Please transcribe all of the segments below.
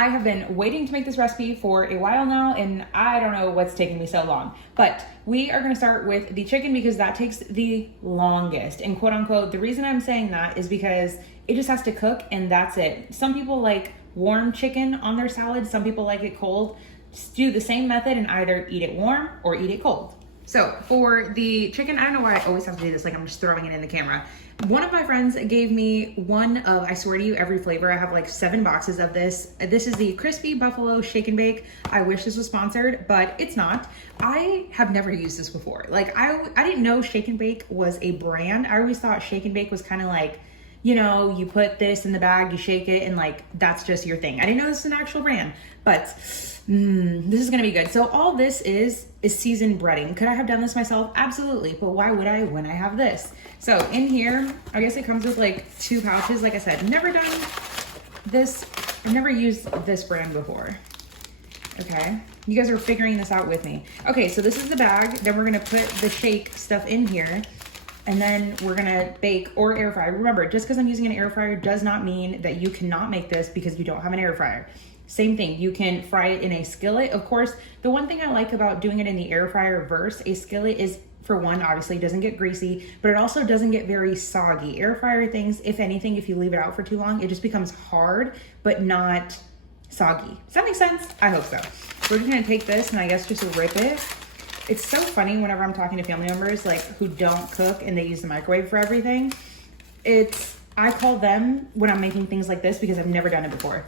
I have been waiting to make this recipe for a while now, and I don't know what's taking me so long. But we are gonna start with the chicken because that takes the longest. And quote unquote, the reason I'm saying that is because it just has to cook and that's it. Some people like warm chicken on their salad, some people like it cold. Just do the same method and either eat it warm or eat it cold. So for the chicken, I don't know why I always have to do this, like I'm just throwing it in the camera. One of my friends gave me one of, I swear to you, every flavor. I have like 7 boxes of this. This is the Crispy Buffalo Shake and Bake. I wish this was sponsored, but it's not. I have never used this before. Like I didn't know Shake and Bake was a brand. I always thought Shake and Bake was kind of like, you know, you put this in the bag, you shake it, and like, that's just your thing. I didn't know this is an actual brand, but this is gonna be good. So all this is seasoned breading. Could I have done this myself? Absolutely, but why would I when I have this? So in here, I guess it comes with like 2 pouches. Like I said, never done this, I've never used this brand before. Okay, you guys are figuring this out with me. Okay, so this is the bag. Then we're gonna put the shake stuff in here. And then we're gonna bake or air fry. Remember, just because I'm using an air fryer does not mean that you cannot make this because you don't have an air fryer. Same thing, you can fry it in a skillet. Of course, the one thing I like about doing it in the air fryer versus a skillet is, for one, obviously it doesn't get greasy, but it also doesn't get very soggy. Air fryer things, if anything, if you leave it out for too long, it just becomes hard, but not soggy. Does that make sense? I hope so. We're just gonna take this and I guess just rip it. It's so funny whenever I'm talking to family members like who don't cook and they use the microwave for everything. I call them when I'm making things like this because I've never done it before.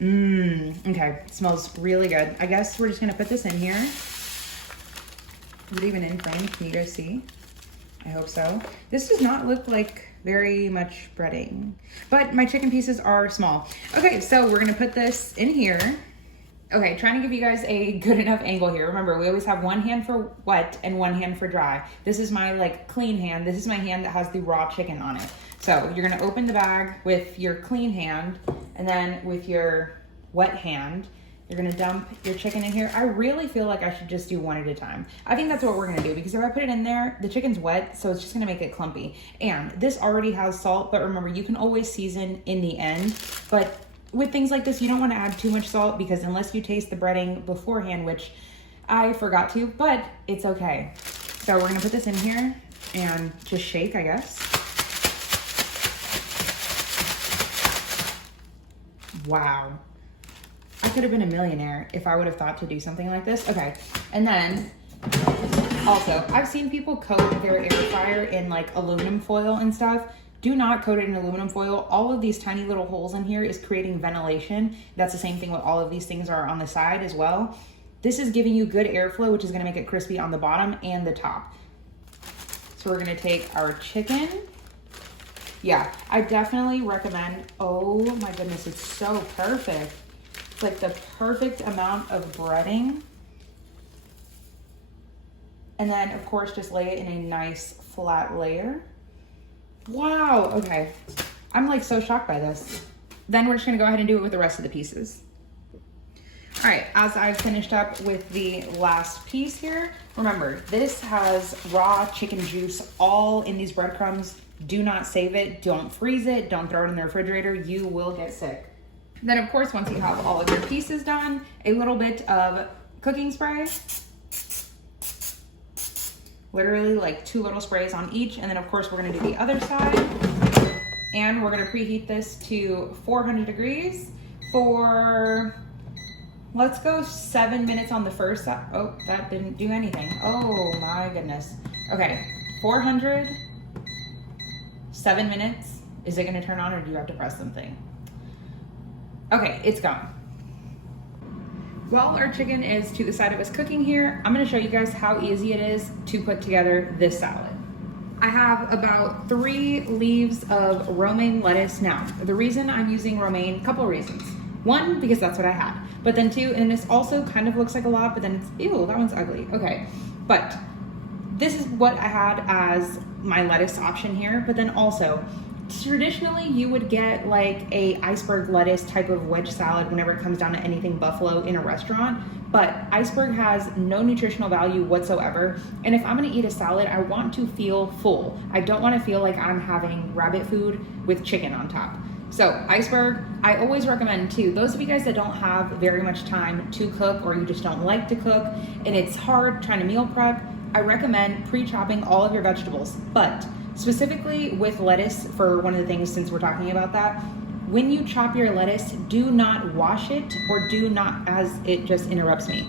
Okay, it smells really good. I guess we're just gonna put this in here. Is it even in frame? Can you guys see? I hope so. This does not look like very much breading, but my chicken pieces are small. Okay, so we're gonna put this in here. Okay, trying to give you guys a good enough angle here. Remember, we always have one hand for wet and one hand for dry. This is my like clean hand. This is my hand that has the raw chicken on it. So you're gonna open the bag with your clean hand, and then with your wet hand, you're gonna dump your chicken in here. I really feel like I should just do one at a time. I think that's what we're gonna do because if I put it in there, the chicken's wet, so it's just gonna make it clumpy. And this already has salt, but remember, you can always season in the end, but with things like this, you don't want to add too much salt because unless you taste the breading beforehand, which I forgot to, but it's okay. So we're gonna put this in here and just shake, I guess. Wow. I could have been a millionaire if I would have thought to do something like this. Okay, and then also, I've seen people coat their air fryer in like aluminum foil and stuff. Do not coat it in aluminum foil. All of these tiny little holes in here is creating ventilation. That's the same thing with all of these things are on the side as well. This is giving you good airflow, which is gonna make it crispy on the bottom and the top. So we're gonna take our chicken. Yeah, I definitely recommend, oh my goodness, it's so perfect. It's like the perfect amount of breading. And then of course, just lay it in a nice flat layer. Wow, okay. I'm like so shocked by this. Then we're just gonna go ahead and do it with the rest of the pieces. All right, as I've finished up with the last piece here, remember, this has raw chicken juice all in these breadcrumbs. Do not save it, don't freeze it, don't throw it in the refrigerator, you will get sick. Then of course, once you have all of your pieces done, a little bit of cooking spray. Literally like 2 little sprays on each. And then of course, we're gonna do the other side. And we're gonna preheat this to 400 degrees for, let's go 7 minutes on the first side. Oh, that didn't do anything. Oh my goodness. Okay, 400, 7 minutes. Is it gonna turn on or do you have to press something? Okay, it's gone. While our chicken is to the side of us cooking here, I'm gonna show you guys how easy it is to put together this salad. I have about 3 leaves of romaine lettuce now. The reason I'm using romaine, a couple of reasons. 1, because that's what I had. But then 2, and this also kind of looks like a lot, but then it's, ew, that one's ugly. Okay, but this is what I had as my lettuce option here. But then also, traditionally you would get like a iceberg lettuce type of wedge salad whenever it comes down to anything buffalo in a restaurant, but iceberg has no nutritional value whatsoever. And if I'm gonna eat a salad, I want to feel full. I don't wanna feel like I'm having rabbit food with chicken on top. So iceberg, I always recommend too, those of you guys that don't have very much time to cook, or you just don't like to cook and it's hard trying to meal prep, I recommend pre-chopping all of your vegetables. But specifically with lettuce, for one of the things, since we're talking about that, when you chop your lettuce, do not wash it, or do not, as it just interrupts me,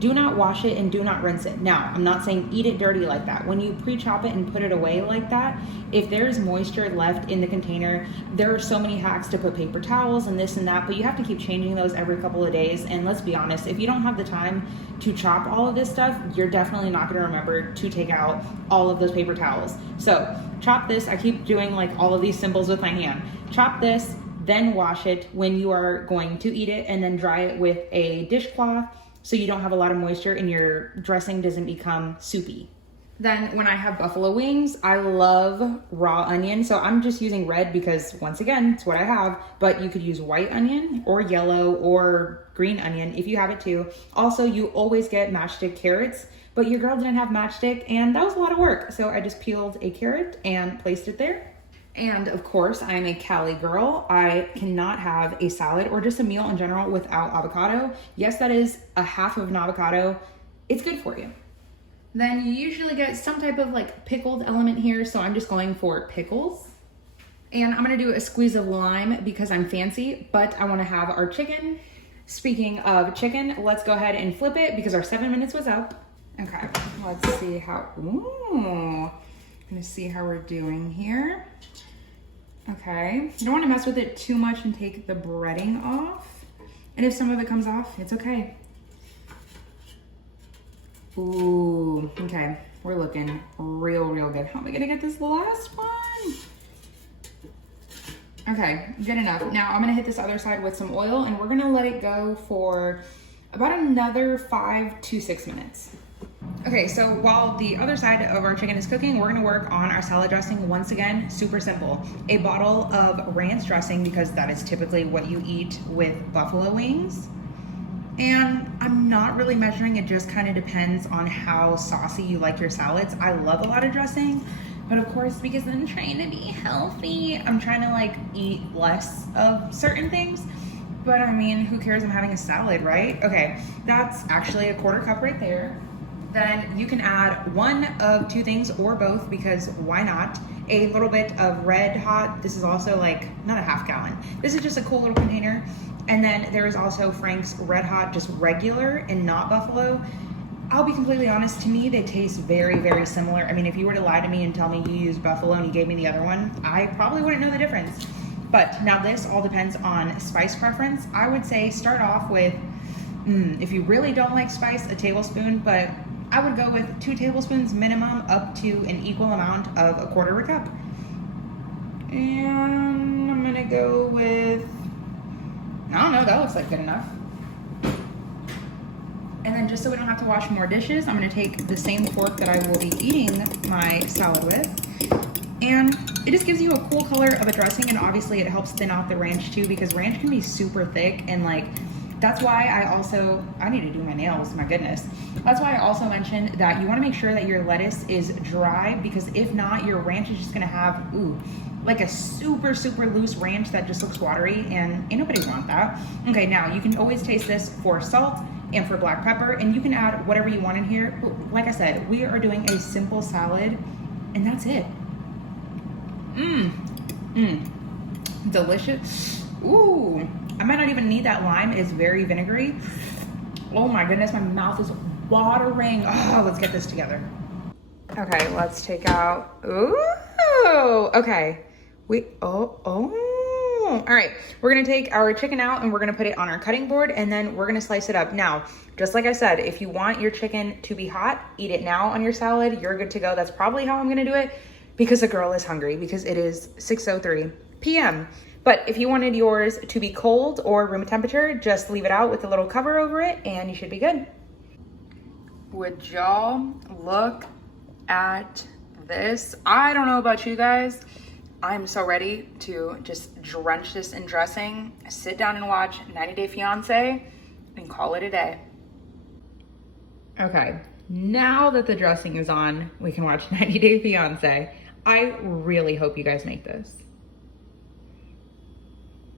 do not wash it and do not rinse it. Now, I'm not saying eat it dirty like that. When you pre-chop it and put it away like that, if there's moisture left in the container, there are so many hacks to put paper towels and this and that, but you have to keep changing those every couple of days. And let's be honest, if you don't have the time to chop all of this stuff, you're definitely not gonna remember to take out all of those paper towels. So chop this, I keep doing like all of these symbols with my hand. Chop this, then wash it when you are going to eat it, and then dry it with a dishcloth so you don't have a lot of moisture and your dressing doesn't become soupy. Then when I have buffalo wings, I love raw onion. So I'm just using red because once again, it's what I have, but you could use white onion or yellow or green onion if you have it too. Also, you always get matchstick carrots, but your girl didn't have matchstick and that was a lot of work. So I just peeled a carrot and placed it there. And of course, I am a Cali girl. I cannot have a salad or just a meal in general without avocado. Yes, that is a half of an avocado. It's good for you. Then you usually get some type of like pickled element here. So I'm just going for pickles. And I'm gonna do a squeeze of lime because I'm fancy, but I wanna have our chicken. Speaking of chicken, let's go ahead and flip it because our 7 minutes was up. Okay, let's see how, ooh. Gonna see how we're doing here. Okay, you don't want to mess with it too much and take the breading off. And if some of it comes off, it's okay. Ooh, okay, we're looking real good. How am I gonna get this last one? Okay, good enough. Now I'm gonna hit this other side with some oil and we're gonna let it go for about another 5 to 6 minutes. Okay, so while the other side of our chicken is cooking, we're gonna work on our salad dressing. Once again, super simple. A bottle of ranch dressing, because that is typically what you eat with buffalo wings. And I'm not really measuring, it just kind of depends on how saucy you like your salads. I love a lot of dressing, but of course, because I'm trying to be healthy, I'm trying to like eat less of certain things. But I mean, who cares? I'm having a salad, right? Okay, that's actually a 1/4 cup right there. Then you can add one of two things or both, because why not? A little bit of Red Hot. This is also like, not a 1/2 gallon. This is just a cool little container. And then there is also Frank's Red Hot, just regular and not buffalo. I'll be completely honest, to me, they taste very similar. I mean, if you were to lie to me and tell me you use buffalo and you gave me the other one, I probably wouldn't know the difference. But now this all depends on spice preference. I would say start off with, if you really don't like spice, a tablespoon, but I would go with 2 tablespoons minimum up to an equal amount of a 1/4 cup. And I'm gonna go with, I don't know, that looks like good enough. And then just so we don't have to wash more dishes, I'm gonna take the same fork that I will be eating my salad with. And it just gives you a cool color of a dressing, and obviously it helps thin out the ranch too, because ranch can be super thick, and like, that's why I need to do my nails, my goodness. That's why I also mentioned that you wanna make sure that your lettuce is dry, because if not, your ranch is just gonna have, like a super loose ranch that just looks watery, and ain't nobody want that. Okay, now you can always taste this for salt and for black pepper, and you can add whatever you want in here. But like I said, we are doing a simple salad, and that's it. Delicious. Ooh, I might not even need that lime. It's very vinegary. Oh my goodness, my mouth is watering. Oh, let's get this together. Okay, let's take out, ooh, okay. All right, we're gonna take our chicken out and we're gonna put it on our cutting board, and then we're gonna slice it up. Now, just like I said, if you want your chicken to be hot, eat it now on your salad, you're good to go. That's probably how I'm gonna do it, because the girl is hungry, because it is 6:03 p.m. But if you wanted yours to be cold or room temperature, just leave it out with a little cover over it and you should be good. Would y'all look at this? I don't know about you guys. I'm so ready to just drench this in dressing, sit down and watch 90 Day Fiancé and call it a day. Okay, now that the dressing is on, we can watch 90 Day Fiancé. I really hope you guys make this.